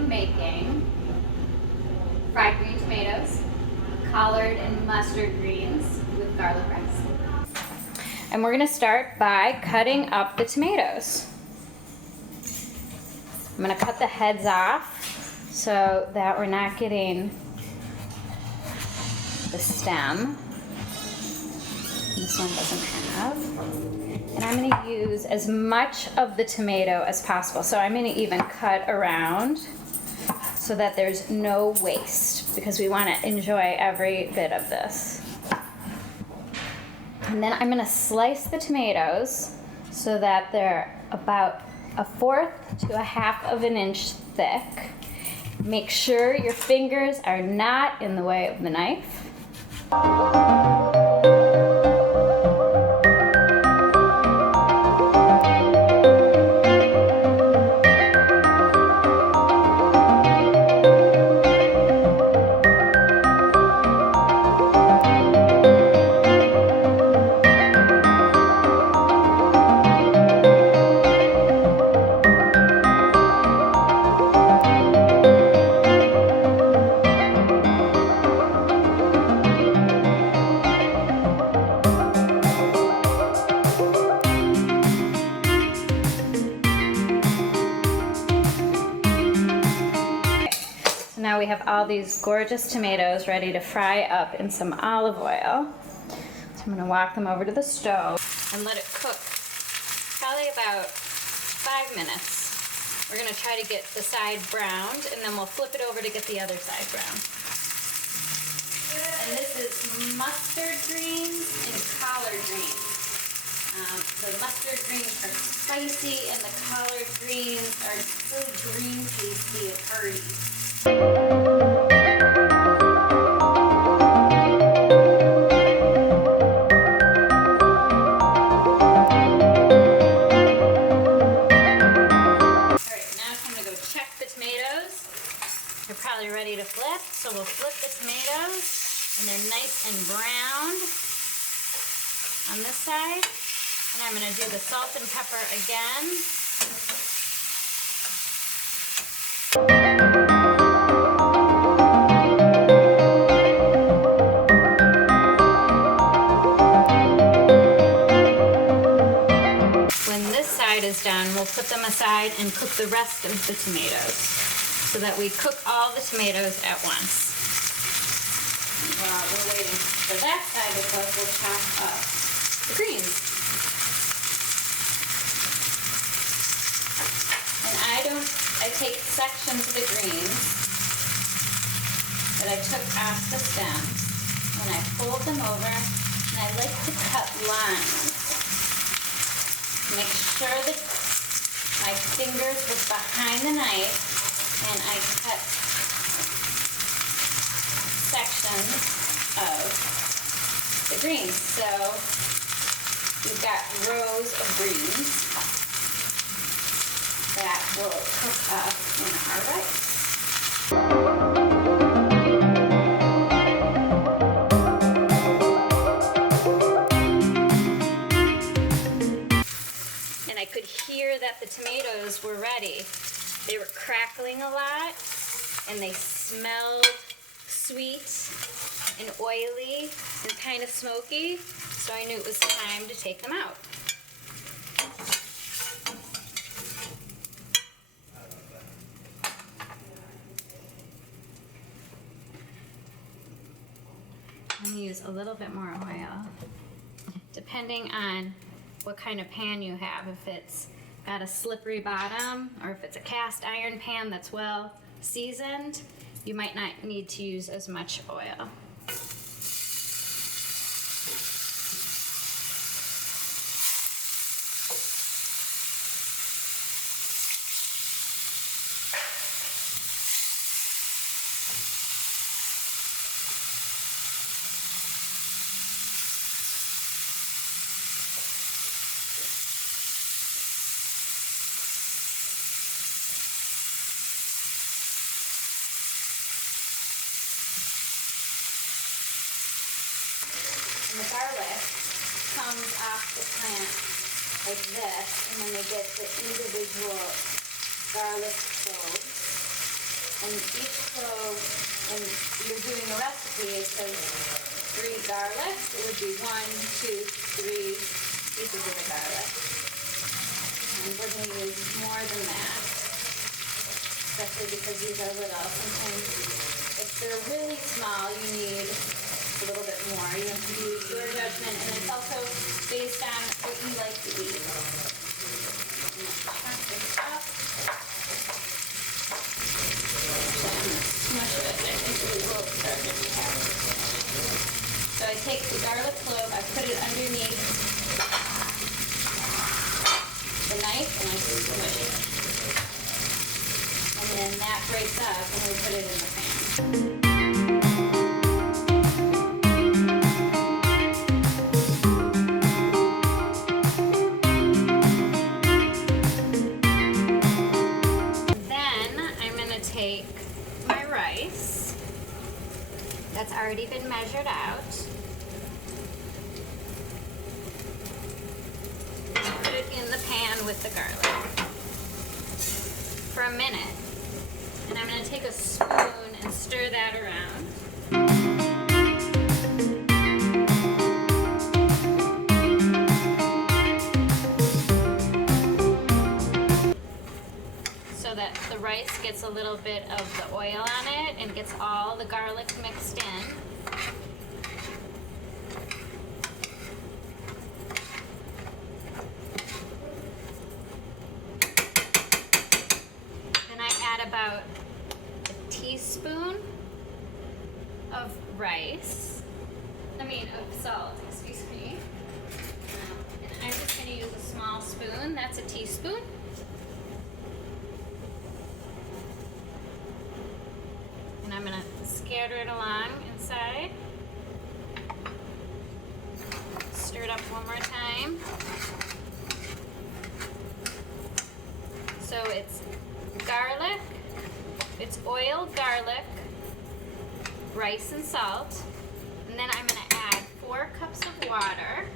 we're making fried green tomatoes, collard and mustard greens with garlic rice. And we're gonna start by cutting up the tomatoes. I'm gonna cut the heads off so that we're not getting the stem. This one doesn't have. And I'm gonna use as much of the tomato as possible. So I'm gonna even cut around so that there's no waste because we wanna enjoy every bit of this. And then I'm gonna slice the tomatoes so that they're about 1/4 to 1/2 of an inch thick. Make sure your fingers are not in the way of the knife. Now we have all these gorgeous tomatoes ready to fry up in some olive oil. So I'm going to walk them over to the stove and let it cook probably about 5 minutes. We're going to try to get the side browned and then we'll flip it over to get the other side browned. And this is mustard greens and collard greens. The mustard greens are spicy and the collard greens are so green tasty and hearty. When they're probably ready to flip, so we'll flip the tomatoes and they're nice and browned on this side. And I'm going to do the salt and pepper again. When this side is done, we'll put them aside and cook the rest of the tomatoes, so that we cook all the tomatoes at once. While we're waiting for that side to cook, we'll chop up the greens. And I take sections of the greens that I took off the stems, and I fold them over, and I like to cut lines. Make sure that my fingers was behind the knife, and I cut sections of the greens. So we've got rows of greens that will cook up in our rice. And I could hear that the tomatoes were ready. They were crackling a lot, and they smelled sweet and oily and kind of smoky, so I knew it was time to take them out. I'm going to use a little bit more oil, depending on what kind of pan you have. If it's got a slippery bottom, or if it's a cast iron pan that's well seasoned, you might not need to use as much oil. And the garlic comes off the plant like this, and then they get the individual garlic cloves. And each clove, when you're doing a recipe, it says 3 garlic. It would be 1, 2, 3 pieces of the garlic. And we're going to use more than that, especially because these are little. Sometimes if they're really small, you need a little bit more. You have to use your judgment, and it's also based on what you like to eat. I'm going to chop this up. Smush it. I think we will start to tap. So I take the garlic clove, I put it underneath the knife, and I smush it. And then that breaks up, and we put it in the pan. Take my rice that's already been measured out and put it in the pan with the garlic for a minute. And I'm going to take a spoon and stir that around. So that the rice gets a little bit of the oil on it and gets all the garlic mixed in. Then I add about a teaspoon of salt, excuse me. And I'm just going to use a small spoon, that's a teaspoon. And I'm going to scatter it along inside. Stir it up one more time. So it's garlic, it's oil, garlic, rice and salt, and then I'm going to add 4 cups of water.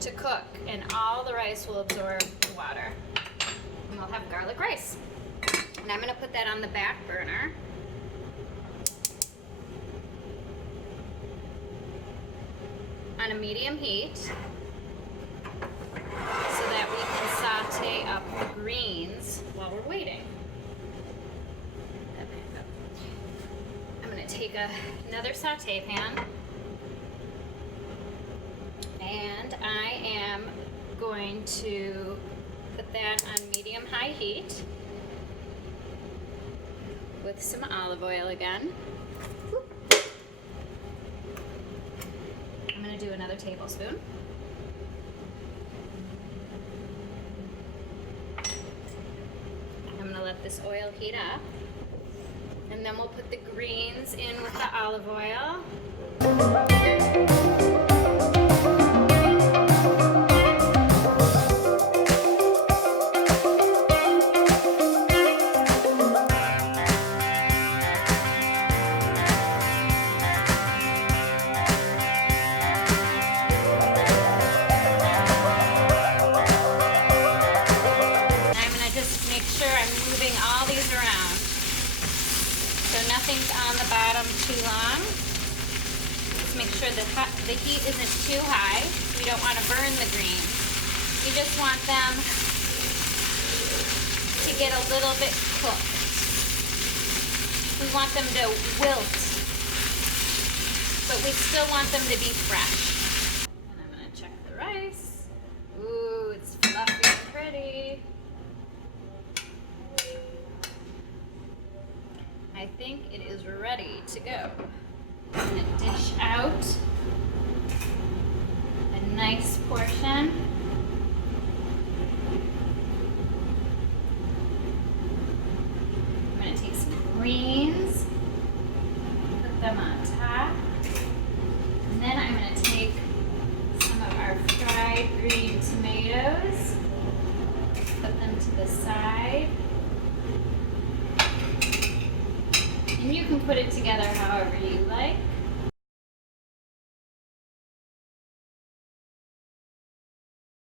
To cook, and all the rice will absorb the water, and we'll have garlic rice. And I'm going to put that on the back burner. On a medium heat, so that we can saute up the greens while we're waiting. I'm going to take another saute pan. And I am going to put that on medium-high heat with some olive oil again. I'm going to do another tablespoon. I'm going to let this oil heat up. And then we'll put the greens in with the olive oil. Nothing's on the bottom too long. Just make sure that the heat isn't too high. We don't want to burn the greens. You just want them to get a little bit cooked. We want them to wilt, but we still want them to be fresh. And I'm going to check the rice. Ooh, it's fluffy and pretty. I think it is ready to go. I'm going to dish out a nice portion. I'm going to take some greens, put them on top, and then I'm going to take some of our fried green tomatoes, put them to the side. You can put it together however you like.